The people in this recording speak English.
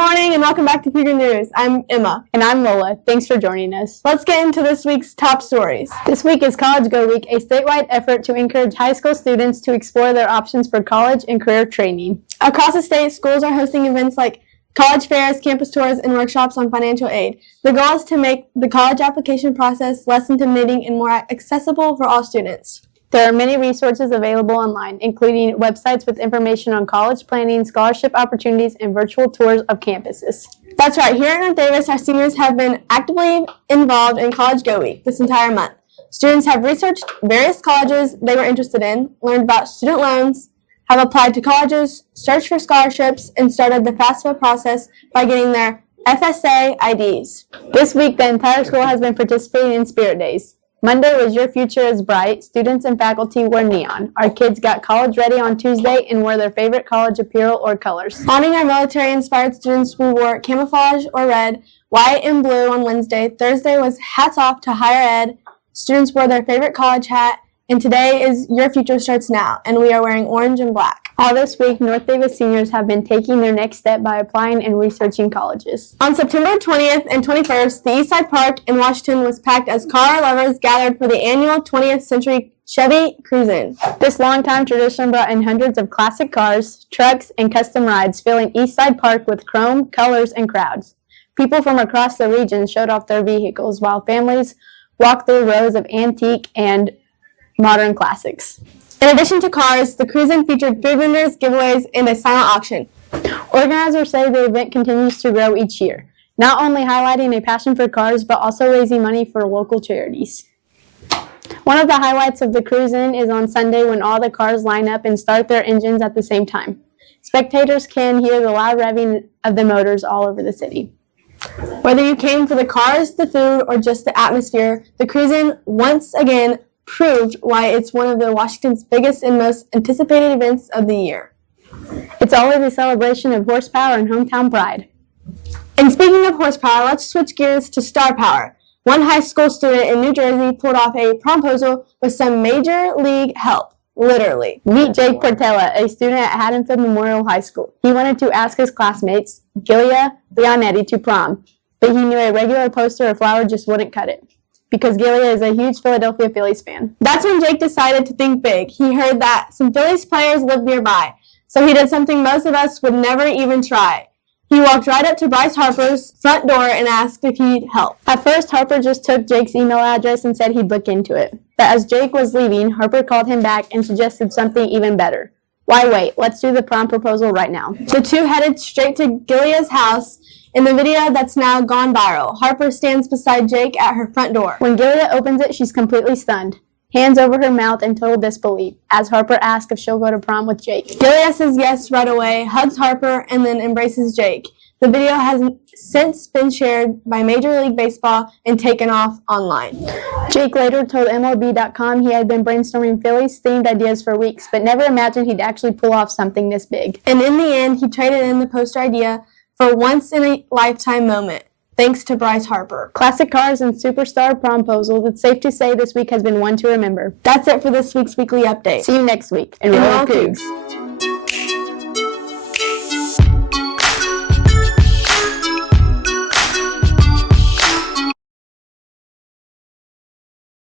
morning and welcome back to Cougar News. I'm Emma. And I'm Lola. Thanks for joining us. Let's get into this week's top stories. This week is College Go Week, a statewide effort to encourage high school students to explore their options for college and career training. Across the state, schools are hosting events like college fairs, campus tours, and workshops on financial aid. The goal is to make the college application process less intimidating and more accessible for all students. There are many resources available online, including websites with information on college planning, scholarship opportunities, and virtual tours of campuses. That's right. Here at North Davis, our seniors have been actively involved in College Go Week this entire month. Students have researched various colleges they were interested in, learned about student loans, have applied to colleges, searched for scholarships, and started the FAFSA process by getting their FSA IDs. This week, the entire school has been participating in Spirit Days. Monday was Your Future is Bright. Students and faculty wore neon. Our kids got college ready on Tuesday and wore their favorite college apparel or colors. Honoring our military-inspired students, we wore camouflage or red, white, and blue on Wednesday. Thursday was hats off to higher ed. Students wore their favorite college hat. And today is Your Future Starts Now, and we are wearing orange and black. All this week, North Davis seniors have been taking their next step by applying and researching colleges. On September 20th and 21st, the Eastside Park in Washington was packed as car lovers gathered for the annual 20th Century Chevy Cruisin'. This longtime tradition brought in hundreds of classic cars, trucks, and custom rides, filling Eastside Park with chrome, colors, and crowds. People from across the region showed off their vehicles, while families walked through rows of antique and modern classics. In addition to cars, the cruising featured food vendors, giveaways, and a silent auction. Organizers say the event continues to grow each year, not only highlighting a passion for cars, but also raising money for local charities. One of the highlights of the cruise-in is on Sunday when all the cars line up and start their engines at the same time. Spectators can hear the loud revving of the motors all over the city. Whether you came for the cars, the food, or just the atmosphere, the cruise-in once again proved why it's one of the Washington's biggest and most anticipated events of the year. It's always a celebration of horsepower and hometown pride. And speaking of horsepower, let's switch gears to star power. One high school student in New Jersey pulled off a promposal with some major league help, literally. Meet Jake Portella, a student at Haddonfield Memorial High School. He wanted to ask his classmates, Gilia Leonetti, to prom, but he knew a regular poster or flower just wouldn't cut it, because Gilia is a huge Philadelphia Phillies fan. That's when Jake decided to think big. He heard that some Phillies players lived nearby, so he did something most of us would never even try. He walked right up to Bryce Harper's front door and asked if he'd help. At first, Harper just took Jake's email address and said he'd look into it. But as Jake was leaving, Harper called him back and suggested something even better. Why wait? Let's do the prom proposal right now. The two headed straight to Gilia's house. In the video that's now gone viral, Harper stands beside Jake at her front door. When Gilia opens it, she's completely stunned, hands over her mouth in total disbelief, as Harper asks if she'll go to prom with Jake. Gilia says yes right away, hugs Harper, and then embraces Jake. The video has since been shared by Major League Baseball and taken off online. Jake later told MLB.com he had been brainstorming Phillies-themed ideas for weeks, but never imagined he'd actually pull off something this big. And in the end, he traded in the poster idea for a once-in-a-lifetime moment, thanks to Bryce Harper. Classic cars and superstar promposals, it's safe to say this week has been one to remember. That's it for this week's Weekly Update. See you next week. And roll Cougs.